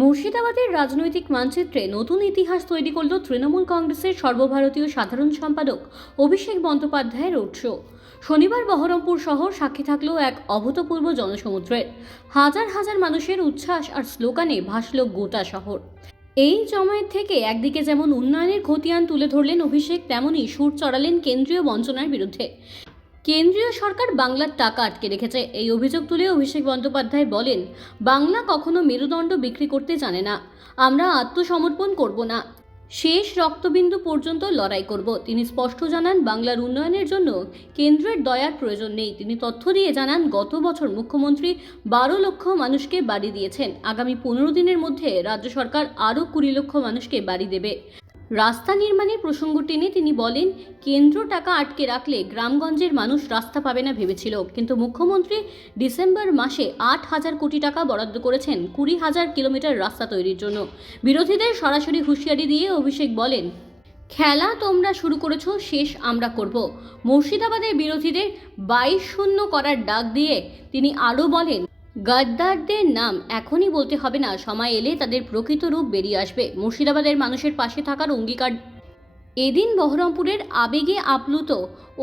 মুর্শিদাবাদের রাজনৈতিক মানচিত্রে নতুন ইতিহাস তৈরি করল তৃণমূল কংগ্রেসের সর্বভারতীয় সাধারণ সম্পাদক অভিষেক বন্দ্যোপাধ্যায়ের রোড শো। শনিবার বহরমপুর শহর সাক্ষী থাকল এক অভূতপূর্ব জনসমুদ্রের। হাজার হাজার মানুষের উচ্ছ্বাস আর স্লোগানে ভাসল গোটা শহর। এই জমায়েত থেকে একদিকে যেমন উন্নয়নের খতিয়ান তুলে ধরলেন অভিষেক, তেমনই সুর চড়ালেন কেন্দ্রীয় বঞ্চনার বিরুদ্ধে। কেন্দ্রীয় সরকার বাংলার টাকা আটকে রেখেছে, এই অভিযোগ তুলে অভিষেক বন্দ্যোপাধ্যায় বলেন, বাংলা কখনো মেরুদণ্ড বিক্রি করতে জানে না। আমরা আত্মসমর্পণ করব না, শেষ রক্তবিন্দু পর্যন্ত লড়াই করব। তিনি স্পষ্ট জানান, বাংলার উন্নয়নের জন্য কেন্দ্রের দয়ার প্রয়োজন নেই। তিনি তথ্য দিয়ে জানান, গত বছর মুখ্যমন্ত্রী 12 লক্ষ মানুষকে বাড়ি দিয়েছেন। আগামী 15 দিনের মধ্যে রাজ্য সরকার আরও 20 লক্ষ মানুষকে বাড়ি দেবে। রাস্তা নির্মাণের প্রসঙ্গ টেনে তিনি বলেন, কেন্দ্র টাকা আটকে রাখলে গ্রামগঞ্জের মানুষ রাস্তা পাবে না ভেবেছিল, কিন্তু মুখ্যমন্ত্রী ডিসেম্বর মাসে 8,000 কোটি টাকা বরাদ্দ করেছেন 20,000 কিলোমিটার রাস্তা তৈরির জন্য। বিরোধীদের সরাসরি হুঁশিয়ারি দিয়ে অভিষেক বলেন, খেলা তোমরা শুরু করেছো, শেষ আমরা করব। মুর্শিদাবাদের বিরোধীদের 22-0 করার ডাক দিয়ে তিনি আরও বলেন, গদ্দারদের নাম এখনই বলতে হবে না, সময় এলে তাদের প্রকৃত রূপ বেরিয়ে আসবে। মুর্শিদাবাদের মানুষের পাশে থাকার অঙ্গীকার। এদিন বহরমপুরের আবেগে আপ্লুত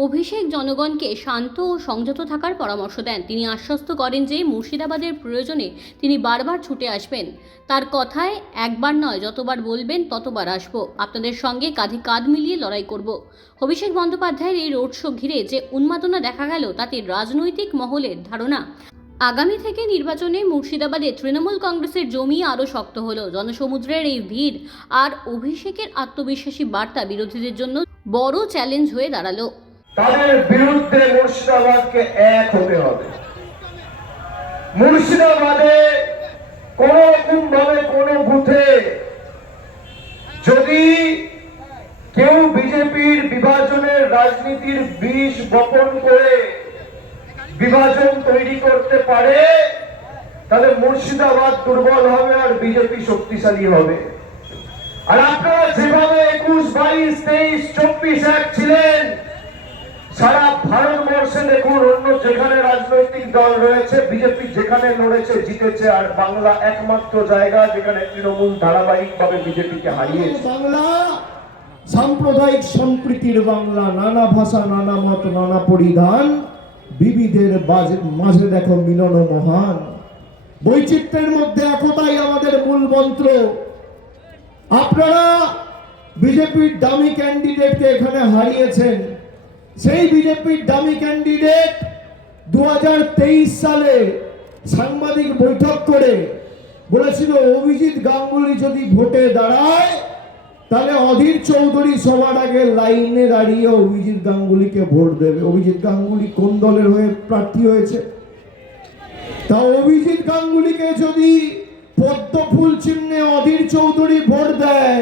অভিষেক জনগণকে শান্ত ও সংযত থাকার পরামর্শ দেন। তিনি আশ্বস্ত করেন যে মুর্শিদাবাদের প্রয়োজনে তিনি বারবার ছুটে আসবেন। তার কথায় একবার নয়, যতবার বলবেন ততবার আসবো, আপনাদের সঙ্গে কাঁধে কাঁধ মিলিয়ে লড়াই করব। অভিষেক বন্দ্যোপাধ্যায়ের এই রোড শো ঘিরে যে উন্মাদনা দেখা গেল, তাতে রাজনৈতিক মহলের ধারণা আগামী থেকে নির্বাচনে মুর্শিদাবাদে তৃণমূল কংগ্রেসের জমি আরও শক্ত হলো। জনসমুদ্রের এই ভিড় আর অভিষেকের আত্মবিশ্বাসী বার্তা বিরোধীদের জন্য বড় চ্যালেঞ্জ হয়ে দাঁড়ালো। তাদের বিরুদ্ধে মুর্শিদাবাদকে এক হতে হবে। মুর্শিদাবাদে কোন রকম ভাবে কোন বুথে যদি কেউ বিজেপির বিভাজনের রাজনীতির বীজ বপন করে বিভাজন তৈরি করতে পারে, তাহলে মুর্শিদাবাদ দুর্বল হবে আর বিজেপি শক্তিশালী হবে। আর আপনারা যেভাবে 21, 22, 23, 24 এক ছিলেন, সারা ভারতবর্ষে দেখুন অন্য যেখানে রাজনৈতিক দল রয়েছে, বিজেপি যেখানে লড়েছে জিতেছে, আর বাংলা একমাত্র জায়গা যেখানে তৃণমূল ধারাবাহিকভাবে বিজেপিকে হারিয়েছে। বাংলা সাম্প্রদায়িক সম্প্রীতির বাংলা, নানা ভাষা, নানা মত, নানা পরিধান, বিবিধের মাঝে দেখো মিলন মহান। বৈচিত্র্যের মধ্যে একতাই আমাদের মূল মন্ত্র। আপনারা বিজেপির দামি ক্যান্ডিডেটকে এখানে হারিয়েছেন। সেই বিজেপির দামি ক্যান্ডিডেট 2023 সালে সাংবাদিক বৈঠক করে বলেছিল, অভিজিৎ গাঙ্গুলি যদি ভোটে দাঁড়ায় তাহলে অধীর চৌধুরী সবার আগে লাইনে দাঁড়িয়ে অভিজিৎ গাঙ্গুলিকে ভোট দেবে। অভিজিৎ গাঙ্গুলি কোন দলের হয়ে প্রার্থী হয়েছে? তা অভিজিৎ গাঙ্গুলিকে যদি পদ্ম ফুল চিহ্নে অধীর চৌধুরী ভোট দেয়,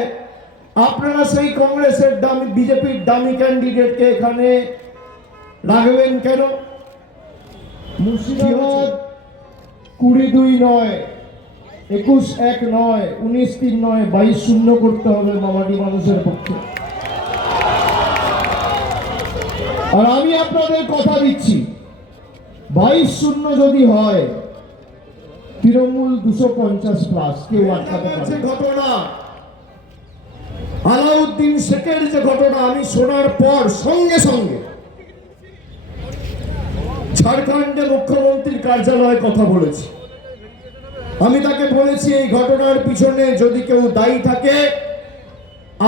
আপনারা সেই কংগ্রেসের দামি বিজেপির দামি ক্যান্ডিডেটকে এখানে রাখবেন কেন? মুর্শিদাবাদ 22 নয়, 21-1 নয়, 19-3 নয়, 22-0 করতে হবে মামাটি মানুষের পক্ষে। আর আমি আপনাদের কথা দিচ্ছি, 22-0 যদি হয়, তৃণমূল 250+, কেউ আটকাতে পারছে। ঘটনা আলাউদ্দিন শেখের যে ঘটনা আমি শোনার পর সঙ্গে সঙ্গে ঝাড়খণ্ডে মুখ্যমন্ত্রীর কার্যালয়ে কথা বলেছি। আমি তাকে বলেছি, এই ঘটনার পিছনে যদি কেউ দায়ী থাকে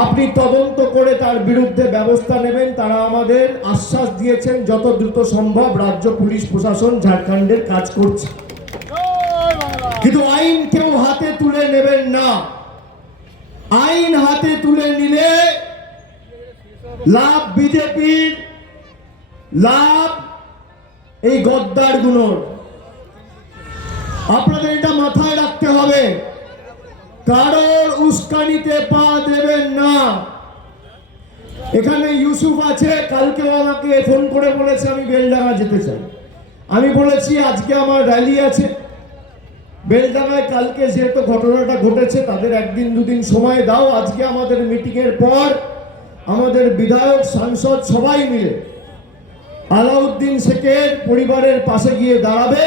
আপনি তদন্ত করে তার বিরুদ্ধে ব্যবস্থা নেবেন। তারা আমাদের আশ্বাস দিয়েছেন, যত দ্রুত সম্ভব রাজ্য পুলিশ প্রশাসন ঝাড়খণ্ডের কাজ করছে। কিন্তু আইন কেউ হাতে তুলে নেবেন না। আইন হাতে তুলে নিলে লাভ বিজেপির, লাভ এই গদ্দার গুলোর। আপনাদের এটা মাথায় রাখতে হবে, কারোর উস্কানিতে পা দেবেন না। এখানে ইউসুফ আছে, কালকেও আমাকে ফোন করে বলেছে আমি বেলডাঙ্গা যেতে চাই। আমি বলেছি আজকে আমার র্যালি আছে বেলডাঙ্গায়, কালকে যেহেতু ঘটনাটা ঘটেছে তাদের 1-2 দিন সময় দাও। আজকে আমাদের মিটিংয়ের পর আমাদের বিধায়ক, সাংসদ সবাই মিলে আলাউদ্দিন শেখের পরিবারের পাশে গিয়ে দাঁড়াবে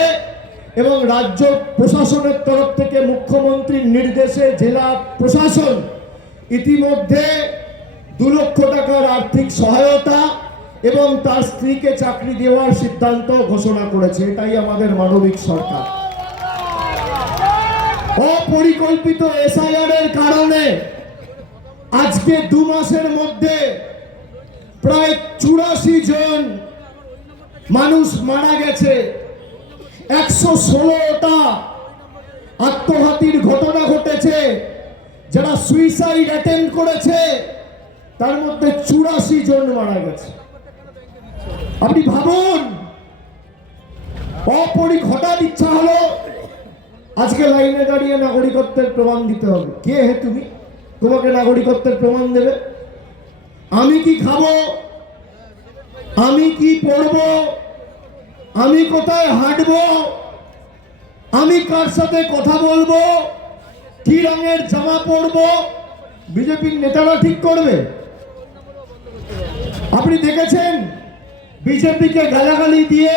এবং রাজ্য প্রশাসনের তরফ থেকে মুখ্যমন্ত্রীর নির্দেশে জেলা প্রশাসন ইতিমধ্যে 2 লক্ষ টাকার আর্থিক সহায়তা এবং তার স্ত্রীকে চাকরি দেওয়ার সিদ্ধান্ত ঘোষণা করেছে। এটাই আমাদের মানবিক সরকার। অপরিকল্পিত এসআইআর এর কারণে আজকে 2 মাসের মধ্যে প্রায় 84 জন মানুষ মারা গেছে। 116টা আত্মঘাতীর ঘটনা ঘটেছে। যারা সুইসাইড অ্যাটেম্প করেছে তার মধ্যে 84 জন মারা গেছে। আপনি ভাবুন, হঠাৎ ইচ্ছা হলো আজকে লাইনে দাঁড়িয়ে নাগরিকত্বের প্রমাণ দিতে হবে। কে হে তুমি, তোমাকে নাগরিকত্বের প্রমাণ দেবে? আমি কি খাবো, আমি কি পড়বো, আমি কোথায় হাঁটবো, আমি কার সাথে কথা বলবো, কি রঙের জামা পরবো, বিজেপির নেতারা ঠিক করবে? আপনি দেখেছেন বিজেপিকে গালাগালি দিয়ে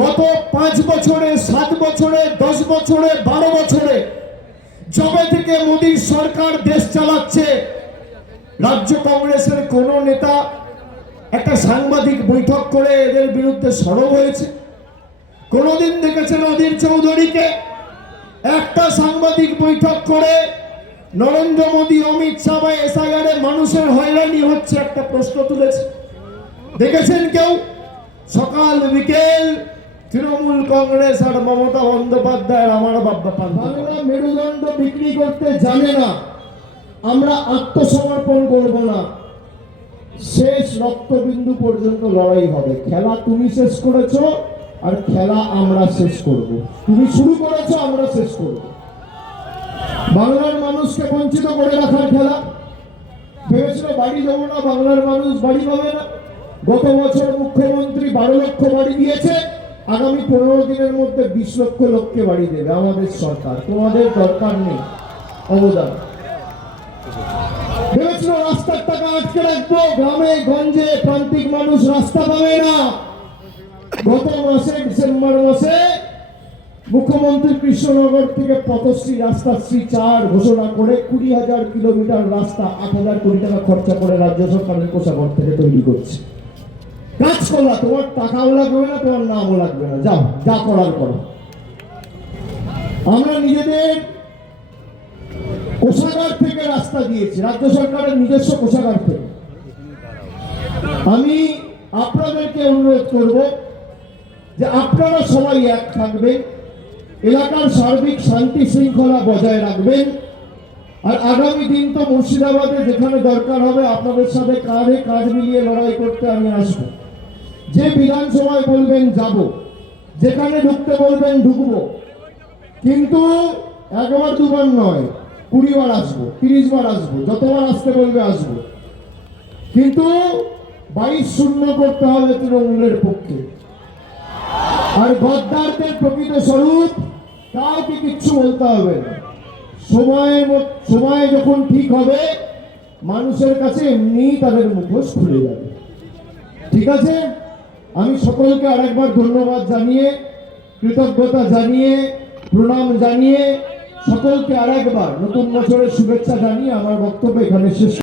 গত 5 বছরে, 7 বছরে, 10 বছরে, 12 বছরে যবে থেকে মোদীর সরকার দেশ চালাচ্ছে, রাজ্য কংগ্রেসের কোন নেতা একটা সাংবাদিক বৈঠক করে এদের বিরুদ্ধে সরব হয়েছে? কোনদিন দেখেছেন অধীর চৌধুরীকে একটা সাংবাদিক বৈঠক করে নরেন্দ্র মোদী, অমিত শাহ বা এসআইআর এ মানুষের হয়রানি হচ্ছে একটা প্রশ্ন তুলেছে? দেখেছেন কেউ? সকাল বিকেল তৃণমূল কংগ্রেস আর মমতা বন্দ্যোপাধ্যায় আমার বাবা বাংলা মেরুদণ্ড বিক্রি করতে জানে না। আমরা আত্মসমর্পণ করব না, শেষ রক্তবিন্দু পর্যন্ত লড়াই হবে। খেলা তুমি শেষ করেছো আর খেলা আমরা শেষ করব। তুমি শুরু করেছো, আমরা শেষ করব। বাংলার মানুষকে বঞ্চিত করে রাখার খেলা। ভেবেছিল বাড়ি দেবো না, বাংলার মানুষ বাড়ি পাবে না। গত বছর মুখ্যমন্ত্রী 12 লক্ষ বাড়ি দিয়েছে, আগামী 15 দিনের মধ্যে 20 লক্ষ লোককে বাড়ি দেবে আমাদের সরকার। তোমাদের দরকার নেই অবদান। ভেবেছিল রাস্তার টাকা আটকে রাখবো, গ্রামে গঞ্জে প্রান্তিক মানুষ রাস্তা পাবে না। গত মাসে ডিসেম্বর মাসে মুখ্যমন্ত্রী কৃষ্ণনগর থেকে পথশ্রী রাস্তা শ্রী 4 ঘোষণা করে 20,000 কিলোমিটার রাস্তা 8,000 কোটি টাকা খরচা করে রাজ্য সরকারের কোষাগার থেকে তৈরি করছে। কাজ করলা, তোমার টাকাও লাগবে না, তোমার নামও লাগবে না, যাও যা করার করো। আমরা নিজেদের কোষাগার থেকে রাস্তা দিয়েছি, রাজ্য সরকারের নিজস্ব কোষাগার থেকে। আমি আপনাদেরকে অনুরোধ করব যে আপনারা সবাই এক থাকবেন, এলাকার সার্বিক শান্তি শৃঙ্খলা বজায় রাখবেন। আর আগামী দিন তো মুর্শিদাবাদে যেখানে দরকার হবে আপনাদের সাথে কাঁধে কাঁধ মিলিয়ে লড়াই করতে আমি আসবো। যে বিধানসভায় বলবেন যাব, যেখানে ঢুকতে বলবেন ঢুকবো, কিন্তু 1 বার 2 বার নয়, 20 বার আসবো, 30 বার আসবো, যতবার আসতে বলবে আসবো। কিন্তু 22-0 করতে হবে তৃণমূলের পক্ষে। আর গদ্দারদের প্রকৃত স্বরূপ কাউকে কিচ্ছু বলতে হবে না। সময় যখন ঠিক হবে মানুষের কাছে এমনি তাদের মুখোশ খুলে যাবে। ঠিক আছে, আমি সকলকে আরেকবার ধন্যবাদ জানিয়ে, কৃতজ্ঞতা জানিয়ে, প্রণাম জানিয়ে, সকলকে আরেকবার নতুন বছরের শুভেচ্ছা জানিয়ে আমার বক্তব্য এখানে শেষ।